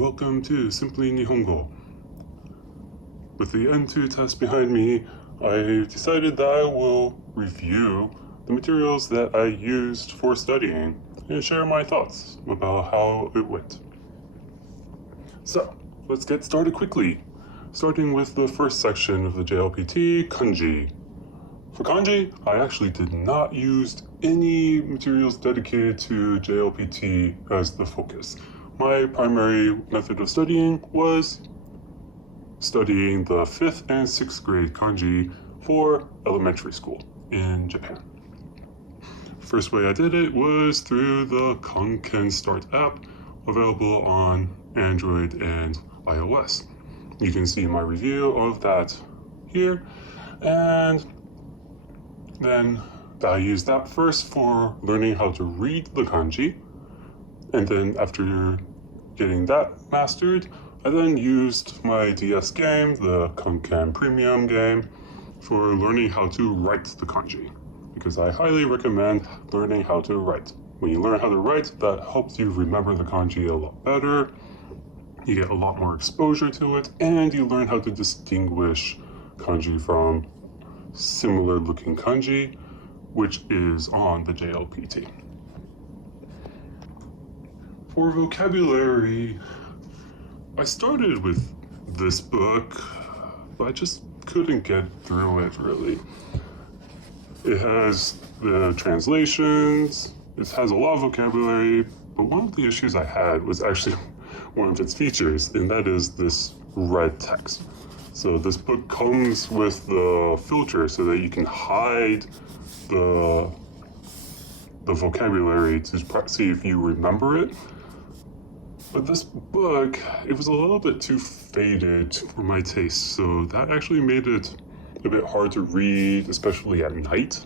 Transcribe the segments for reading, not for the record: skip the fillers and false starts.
welcome to Simply Nihongo. With the N2 test behind me, I decided that I will review the materials that I used for studying and share my thoughts about how it went. So, let's get started quickly, starting with the first section of the JLPT, Kanji. For Kanji, I actually did not use any materials dedicated to JLPT as the focus. My primary method of studying was studying the 5th and 6th grade Kanji for elementary school in Japan. First way I did it was through the Kanken Start app, available on Android and iOS. You can see my review of that here, and then I used that first for learning how to read the kanji, and then after getting that mastered, I then used my DS game, the Kanken Premium game, for learning how to write the kanji, because I highly recommend learning how to write. When you learn how to write, that helps you remember the kanji a lot better, you get a lot more exposure to it, and you learn how to distinguish kanji from similar looking kanji, which is on the JLPT. For vocabulary, I started with this book, but I just couldn't get through it really. It has the translations, it has a lot of vocabulary, but one of the issues I had was actually one of its features, and that is this red text. So this book comes with the filter so that you can hide the vocabulary to see if you remember it. But this book, it was a little bit too faded for my taste, so that actually made it a bit hard to read, especially at night.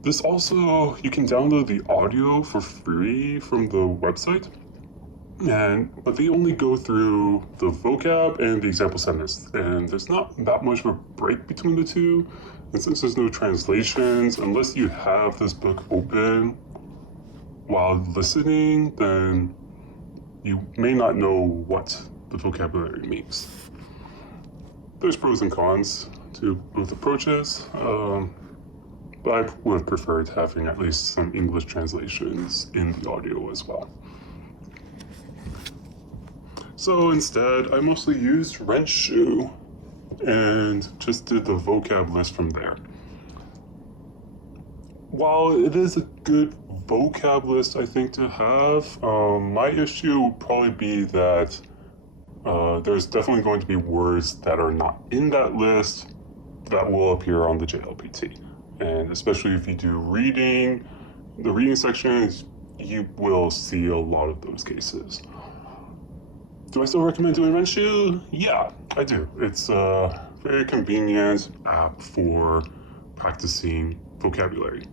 This also, you can download the audio for free from the website, but they only go through the vocab and the example sentence, and there's not that much of a break between the two. And since there's no translations, unless you have this book open while listening, then you may not know what the vocabulary means. There's pros and cons to both approaches, but I would have preferred having at least some English translations in the audio as well. So instead, I mostly used Renshu and just did the vocab list from there. While it is a good vocab list, I think, to have, my issue would probably be that there's definitely going to be words that are not in that list that will appear on the JLPT. And especially if you do reading, the reading section, you will see a lot of those cases. Do I still recommend doing Renshu? Yeah, I do. It's a very convenient app for practicing vocabulary.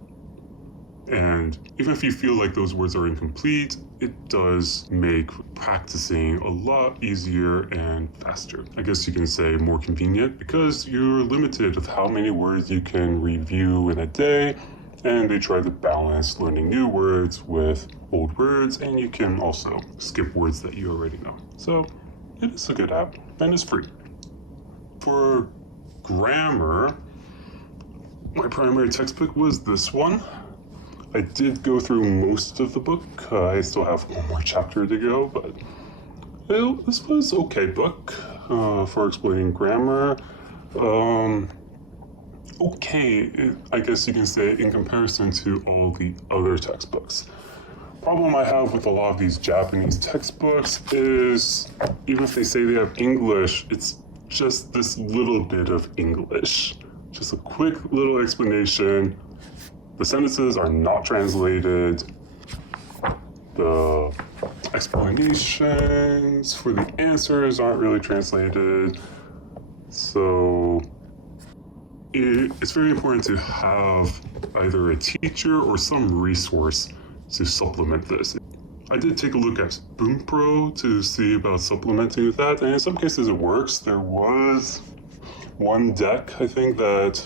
And even if you feel like those words are incomplete, it does make practicing a lot easier and faster. I guess you can say more convenient, because you're limited of how many words you can review in a day, and they try to balance learning new words with old words, and you can also skip words that you already know. So it is a good app, and it's free. For grammar, my primary textbook was this one. I did go through most of the book. I still have one more chapter to go, but this was okay book for explaining grammar. Okay, I guess you can say, in comparison to all the other textbooks. Problem I have with a lot of these Japanese textbooks is, even if they say they have English, it's just this little bit of English. Just a quick little explanation. The sentences are not translated. The explanations for the answers aren't really translated. So it's very important to have either a teacher or some resource to supplement this. I did take a look at Bunpro to see about supplementing with that, and in some cases it works. There was one deck, I think, that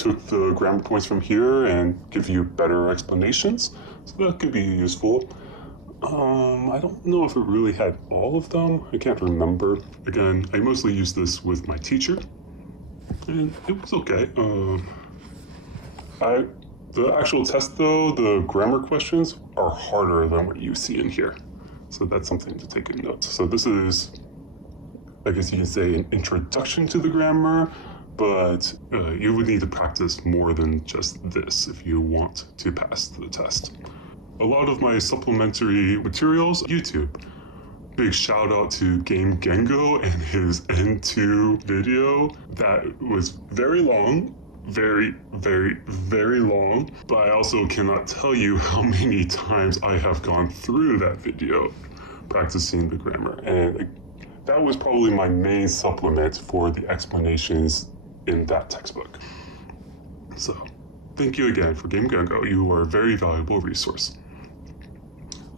took the grammar points from here and give you better explanations, so that could be useful. I don't know if it really had all of them. I can't remember. Again, I mostly used this with my teacher, and it was okay. The actual test though, the grammar questions are harder than what you see in here. So that's something to take in note. So this is, I guess you can say, an introduction to the grammar, but you would need to practice more than just this if you want to pass the test. A lot of my supplementary materials, YouTube. Big shout out to Game Gengo and his N2 video. That was very long, very, very, very long, but I also cannot tell you how many times I have gone through that video practicing the grammar. And that was probably my main supplement for the explanations in that textbook. So, thank you again for Game Gengo. You are a very valuable resource.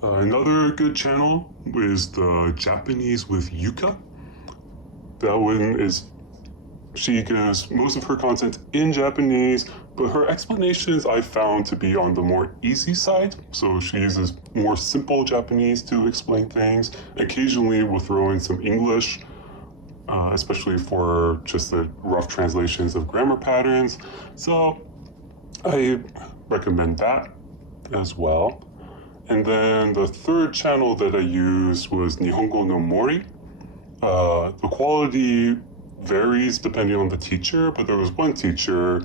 Another good channel is the Japanese with Yuka. That one is, she gives most of her content in Japanese, but her explanations I found to be on the more easy side. So she uses more simple Japanese to explain things. Occasionally we'll throw in some English, especially for just the rough translations of grammar patterns. So I recommend that as well. And then the third channel that I used was Nihongo no Mori. The quality varies depending on the teacher, but there was one teacher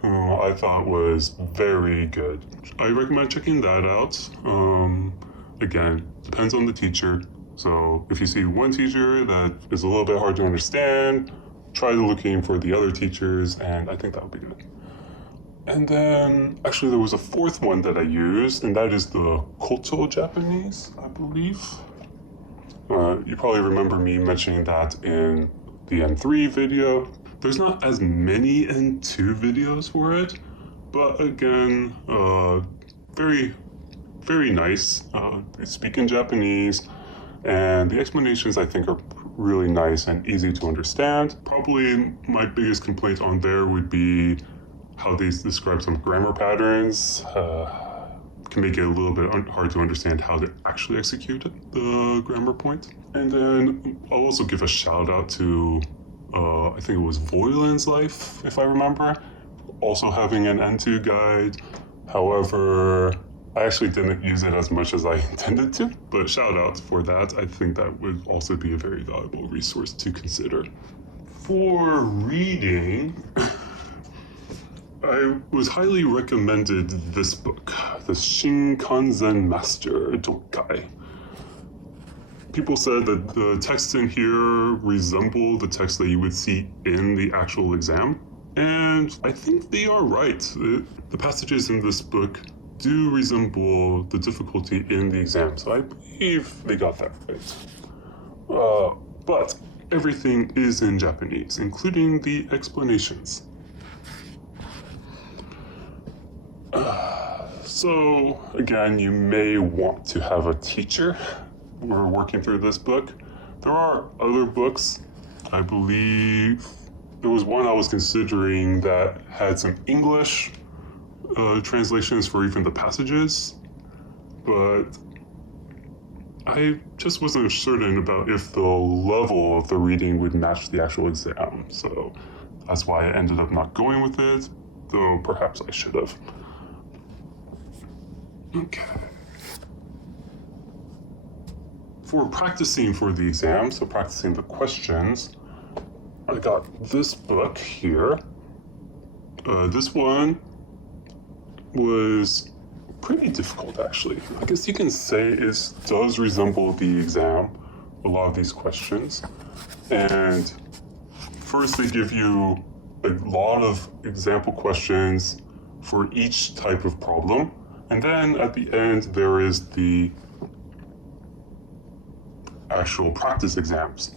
who I thought was very good. I recommend checking that out. Again, depends on the teacher. So if you see one teacher that is a little bit hard to understand, try looking for the other teachers, and I think that would be good. And then, actually there was a fourth one that I used, and that is the Koto Japanese, I believe. You probably remember me mentioning that in the N3 video. There's not as many N2 videos for it, but again, very, very nice. They speak in Japanese, and the explanations I think are really nice and easy to understand. Probably my biggest complaint on there would be how they describe some grammar patterns. Can make it a little bit hard to understand how they actually executed the grammar point. And then I'll also give a shout out to, I think it was Voilin's Life, if I remember, also having an N2 guide. However, I actually didn't use it as much as I intended to, but shout out for that. I think that would also be a very valuable resource to consider. For reading, I was highly recommended this book, the Shinkansen Master Dokai. People said that the texts in here resemble the text that you would see in the actual exam, and I think they are right. The passages in this book do resemble the difficulty in the exam, so I believe they got that right. But everything is in Japanese, including the explanations. So again, you may want to have a teacher. We're working through this book. There are other books. I believe there was one I was considering that had some English translations for even the passages, but I just wasn't certain about if the level of the reading would match the actual exam. So that's why I ended up not going with it, though perhaps I should have. Okay. For practicing for the exam, so practicing the questions, I got this book here. This one was pretty difficult, actually. I guess you can say it does resemble the exam, a lot of these questions. And first they give you a lot of example questions for each type of problem. And then at the end, there is the actual practice exams.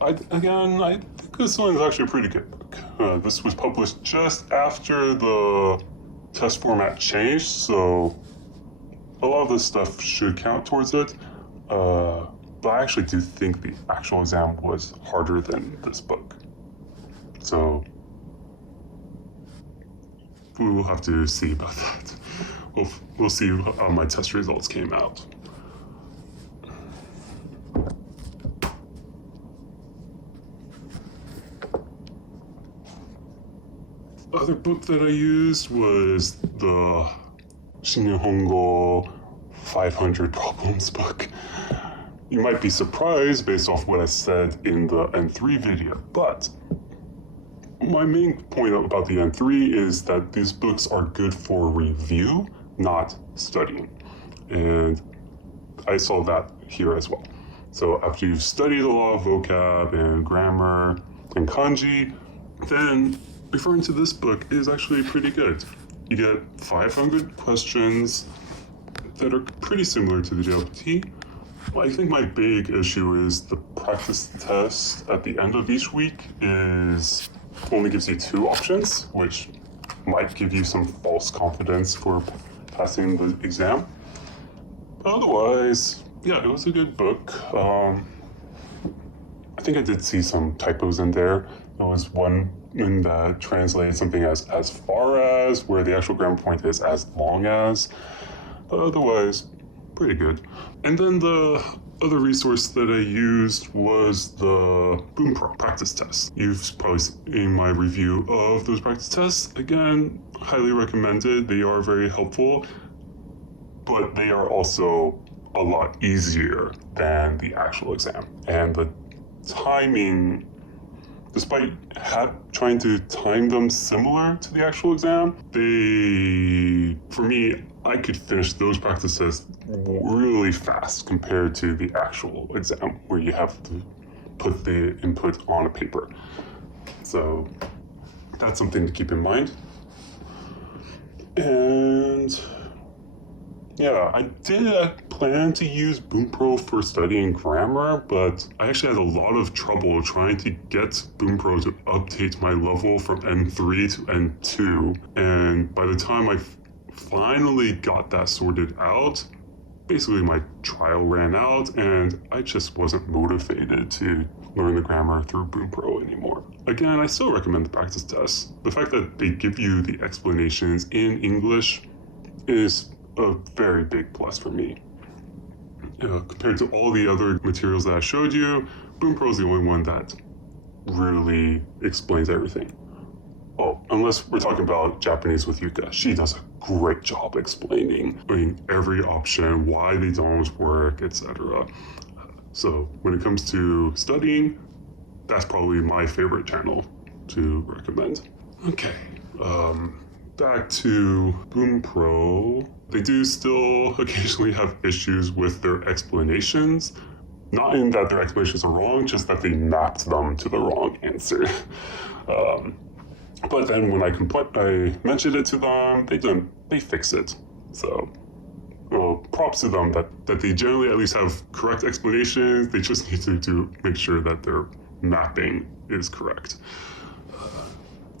I think this one is actually a pretty good book. This was published just after the test format changed, so a lot of this stuff should count towards it. But I actually do think the actual exam was harder than this book. So we will have to see about that. we'll see how my test results came out. Other book that I used was the Nihongo 500 Problems book. You might be surprised based off what I said in the N3 video, but my main point about the N3 is that these books are good for review, not studying. And I saw that here as well. So after you've studied a lot of vocab and grammar and kanji, then referring to this book is actually pretty good. You get 500 questions that are pretty similar to the JLPT. I think my big issue is the practice test at the end of each week only gives you 2 options, which might give you some false confidence for passing the exam. Otherwise, yeah, it was a good book. I think I did see some typos in there. There was one that translated something as far as, where the actual grammar point is as long as. But otherwise, pretty good. And then the other resource that I used was the BoomPro practice test. You've probably seen my review of those practice tests. Again, highly recommended. They are very helpful, but they are also a lot easier than the actual exam. And the timing, despite trying to time them similar to the actual exam, for me, I could finish those practice tests really fast compared to the actual exam, where you have to put the input on a paper. So that's something to keep in mind. And yeah, I did plan to use BoomPro for studying grammar, but I actually had a lot of trouble trying to get BoomPro to update my level from N3 to N2. And by the time I finally got that sorted out, basically my trial ran out and I just wasn't motivated to learn the grammar through BoomPro anymore. Again, I still recommend the practice tests. The fact that they give you the explanations in English is a very big plus for me. Compared to all the other materials that I showed you, BoomPro is the only one that really explains everything. Oh, unless we're talking about Japanese with Yuka. She does a great job explaining every option, why they don't work, etc. So when it comes to studying, that's probably my favorite channel to recommend. Okay, back to BoomPro. They do still occasionally have issues with their explanations. Not in that their explanations are wrong, just that they mapped them to the wrong answer. But then when I mentioned it to them, they fix it. So, props to them that they generally at least have correct explanations. They just need to make sure that their mapping is correct.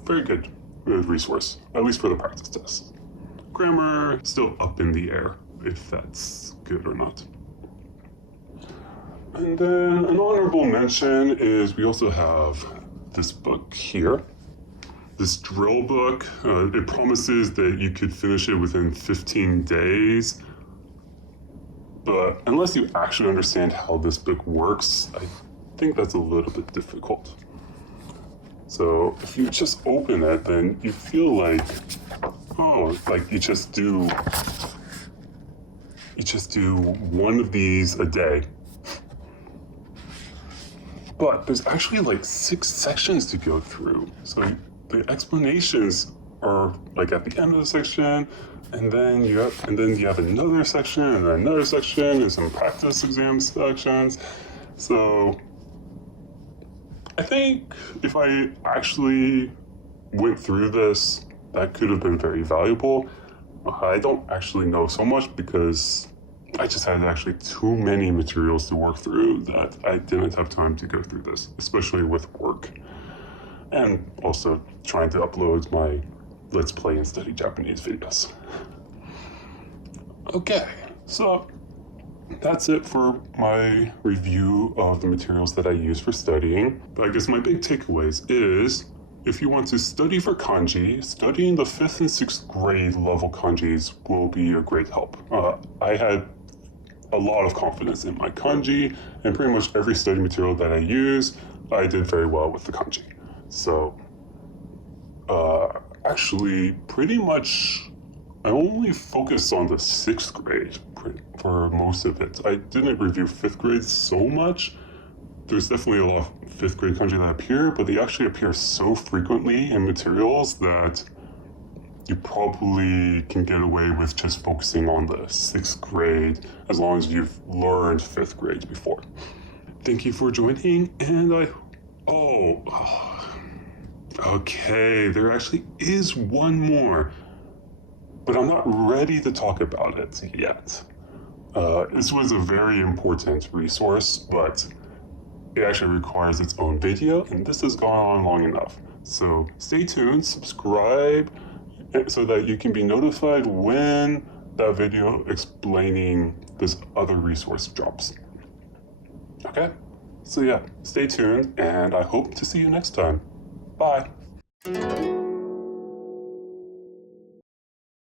Very good resource, at least for the practice tests. Grammar, still up in the air, if that's good or not. And then an honorable mention is we also have this book here. This drill book, it promises that you could finish it within 15 days. But unless you actually understand how this book works, I think that's a little bit difficult. So if you just open it, then you feel like, like you just do one of these a day. But there's actually like 6 sections to go through. So the explanations are like at the end of the section, and then you have another section, and then another section, and some practice exam sections. So I think if I actually went through this, that could have been very valuable. I don't actually know so much because I just had actually too many materials to work through that I didn't have time to go through this, especially with work. And also trying to upload my Let's Play and Study Japanese videos. Okay, so that's it for my review of the materials that I use for studying. But I guess my big takeaways is if you want to study for kanji, studying the 5th and 6th grade level kanjis will be a great help. I had a lot of confidence in my kanji, and pretty much every study material that I use, I did very well with the kanji. So, actually, pretty much, I only focused on the 6th grade for most of it. I didn't review 5th grade so much. There's definitely a lot of 5th grade kanji that appear, but they actually appear so frequently in materials that you probably can get away with just focusing on the 6th grade as long as you've learned 5th grade before. Thank you for joining, and okay, there actually is one more, but I'm not ready to talk about it yet. This was a very important resource, but it actually requires its own video, and this has gone on long enough. So stay tuned, subscribe, so that you can be notified when that video explaining this other resource drops. Okay? So yeah, stay tuned, and I hope to see you next time. Bye.